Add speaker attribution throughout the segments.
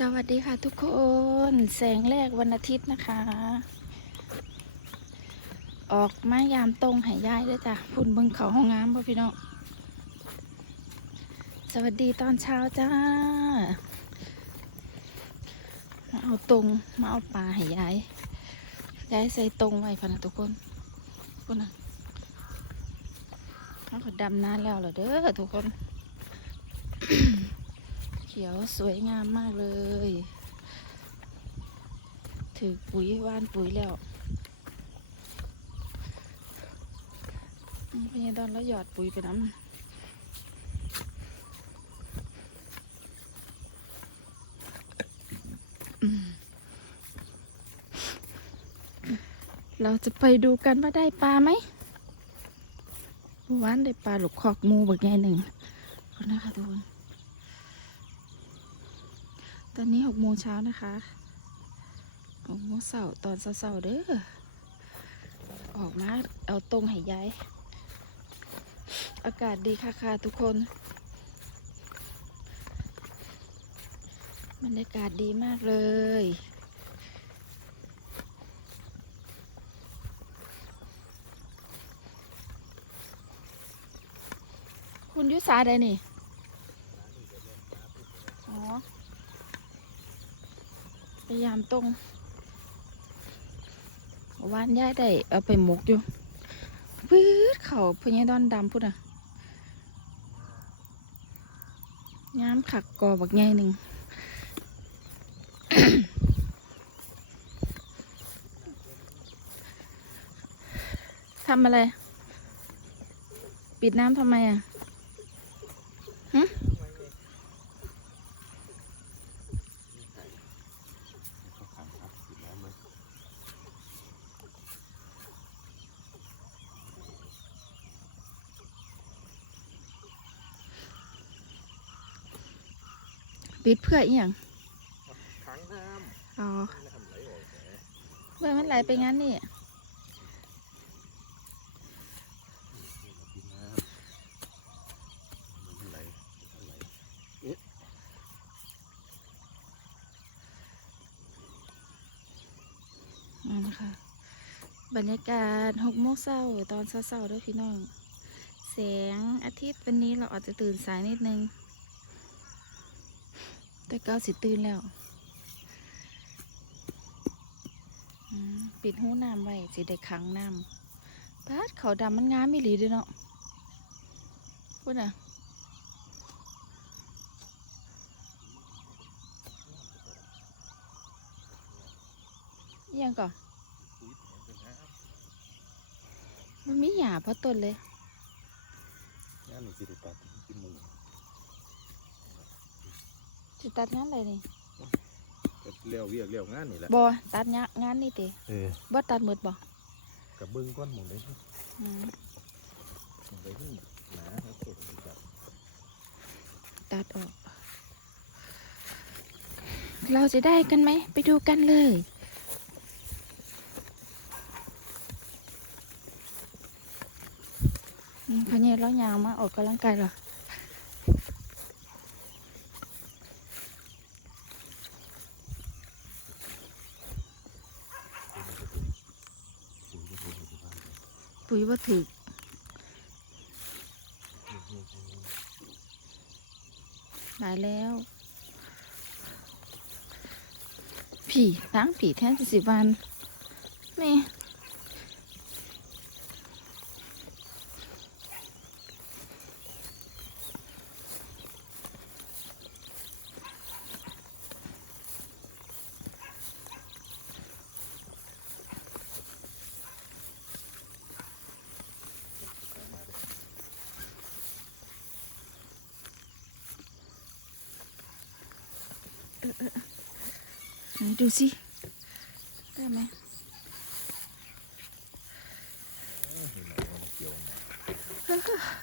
Speaker 1: สวัสดีค่ะทุกคนแสงแรกวันอาทิตย์นะคะ ออกมายามตรงหายยายด้วยจ้ะพุ่นบึงเขาห้องน้ำพ่อพี่น้องสวัสดีตอนเช้าจ้า มาเอาตรงมาเอาปลาห้ยายยายใส่ตรงไว้พะนะทุกคนพุ่นนะเขาดำนานแล้วเหรอเด้อทุกคน ขียวสวยงามมากเลย ถือปุ๋ยว่านปุ๋ยแล้วพญาดอนแล้วหยอดปุ๋ยไปน้ำเราจะไปดูกันว่าได้ปลาไหมเมื่อวานได้ปลาหลกคอกมูบักแง่หนึ่งคุณนะคะทุกคน ตอนนี้หกโมงเช้านะคะหกโมงเสาร์ตอนเสาร์เด้อ ออกมาเอาตรงให้ยาย อากาศดีค่ะค่ะทุกคนบรรยากาศดีมากเลย คุณยุสาใดนี่ อ๋อ พยายามตรงวานย้ายได้เอาไปหมกอยู่ปื๊ดเขาพญาดอนดำพุ่นอะย้ำขักกอบักใหญ่หนึ่งทำอะไร ปิดน้ำทำไมอะ ปิดเพื่ออีหยัง
Speaker 2: ขังน้
Speaker 1: อ๋อำ
Speaker 2: น้ำไหลออกแหม
Speaker 1: เพื่อมันไหลไปงั้นนี่
Speaker 2: กินน้ำมันไหลมันไหล
Speaker 1: นั่นค่ะบรรยากาศหกโมงเช้าตอนเช้าๆด้วยพี่น้อง แสงอาทิตย์วันนี้เราอาจจะตื่นสายนิดนึง แต่ก็สิตื่นแล้ว ปิดหูน้ำไว้สิได้ขังน้ำปาดเขาดำมันงามไม่หลีด้วยเนาะพูดอะอิหยังก่อน
Speaker 2: มันไมี
Speaker 1: หยาเพราะต้นเลยำ
Speaker 2: น้ำนี่สิได้ตัดกินหมู
Speaker 1: สิตัดงานอะไรนี่
Speaker 2: ก็เลี้ยวเวียกเลี้ยวงานนี่แหละ
Speaker 1: บอตัดงานงานนี่ติ
Speaker 2: เออ
Speaker 1: บ่ตัดหมดบ่
Speaker 2: กับเบิ้งก้อนหมูเลย
Speaker 1: อืม
Speaker 2: หมูเลยที่หนาครับสุดจับ
Speaker 1: ตัดออก เราจะได้กันไหม ไปดูกันเลยอืมพะเนี่ยเรายางมาออกกำลังกายเหรอ
Speaker 2: ปุ๋ย
Speaker 1: ว่าถึกหลายแล้ว ผีล้งผีแท้สิบวันแม่ไหนดูสิ ได้ไหม
Speaker 2: เห็นไหมว่ามันเกี่ยวมา
Speaker 1: อ๋อ
Speaker 2: ลงไปอย่า ง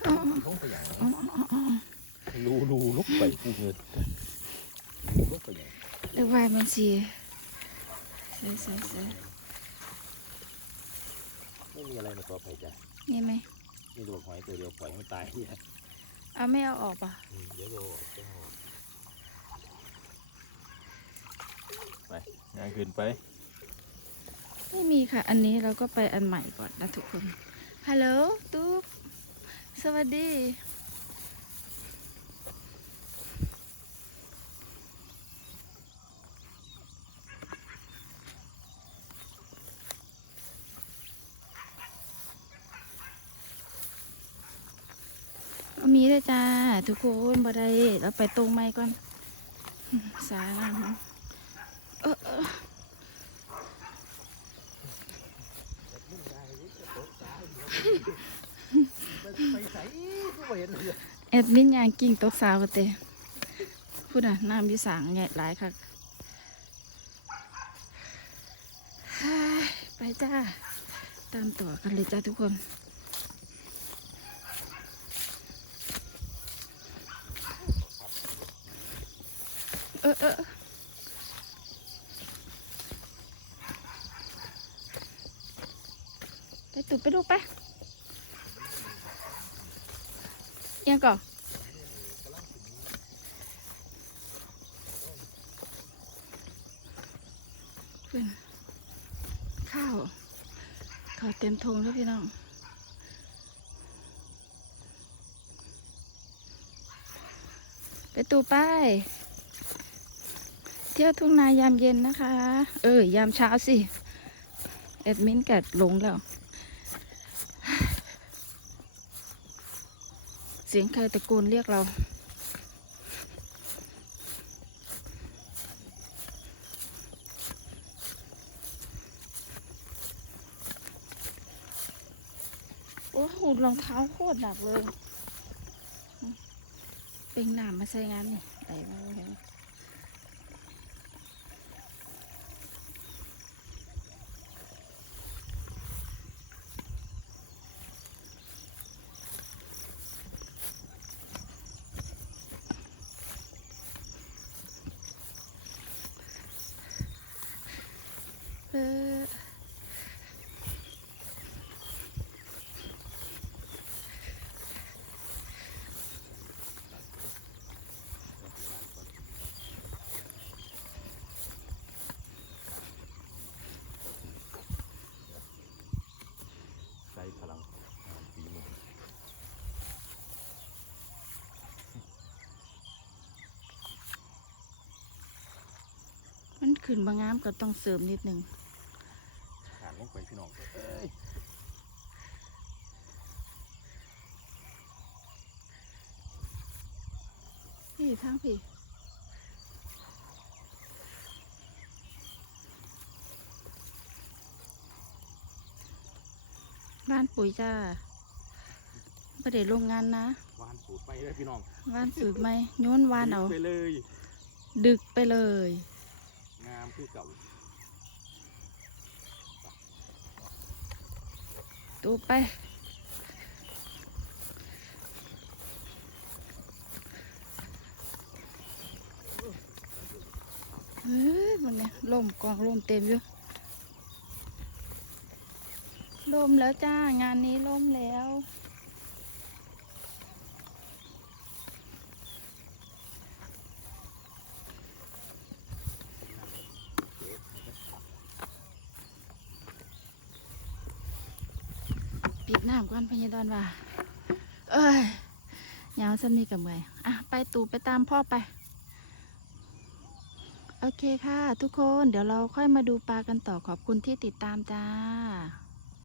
Speaker 1: อ๋ออ๋ออ๋อ
Speaker 2: รูรูลุกไปกูเงินลุกไปอย่าง
Speaker 1: เรียกว่ามันสิใส่ใส่ใส่
Speaker 2: ไม่มีอะไรในกอไผ่จ้ะ
Speaker 1: นี่ไหม
Speaker 2: มีตัวหอยตัวเดียวปล่อยให้มันตายที่ย
Speaker 1: เอาไม่เอาออกป่ะ
Speaker 2: เดี๋ยวก็จะเอา ย่างขึ้นไป
Speaker 1: ไม่มีค่ะ อันนี้เราก็ไปอันใหม่ก่อนนะทุกคน ฮัลโหลตุ๊กสวัสดี มีเลยจ้า ทุกคนบ่ได้เราไปตรงไม้ก่อน สาลัง แอดมินยางกิ่งตกสาวเตะพูดน่ะน้ำยู่สางใหญ่หลายค่ะไปจ้า ตามต่อกันเลยจ้าทุกคนเออเออ ไปดูไปยังก่อนเพื่อนข้าวข้าวเต็มทงแล้วพี่น้องไปตูไปเที่ยวทุ่งนายามเย็นนะคะ เออยามเช้าสิ แอดมินกัดลงแล้ว สียงใครตะโกนเรียกเรา โอ้โหรองเท้าโคตรหนักเลย เป็นหนามมาใช้งานนี่ไหลมาเลย เออ
Speaker 2: ใส่พลังงานฝีมือ
Speaker 1: มันขึ้นบางงามก็ต้องเสริมนิดนึง
Speaker 2: พี่น้องเอ้ย
Speaker 1: พี่ทางพี่บ้านปุ๋ยจ้าประเดี๋ยวโรงงานนะ
Speaker 2: วานสูดไปเลยพี่น้อง
Speaker 1: ว่านสืบไหมโยนวานเอา
Speaker 2: ไปเลย
Speaker 1: ดึกไปเลย
Speaker 2: งามคือเก่า
Speaker 1: ตูไป เฮ้ยมันเนี่ยลมกองลมเต็มอยู่ลมแล้วจ้างานนี้ลมแล้ว ปิดน้ำก่อนพญาดอนว่า เอ้ยยาวสันนี่กับเมื่อยอะไปตู่ไปตามพ่อไป โอเคค่ะ ทุกคนเดี๋ยวเราค่อยมาดูปลากันต่อขอบคุณที่ติดตามจ้า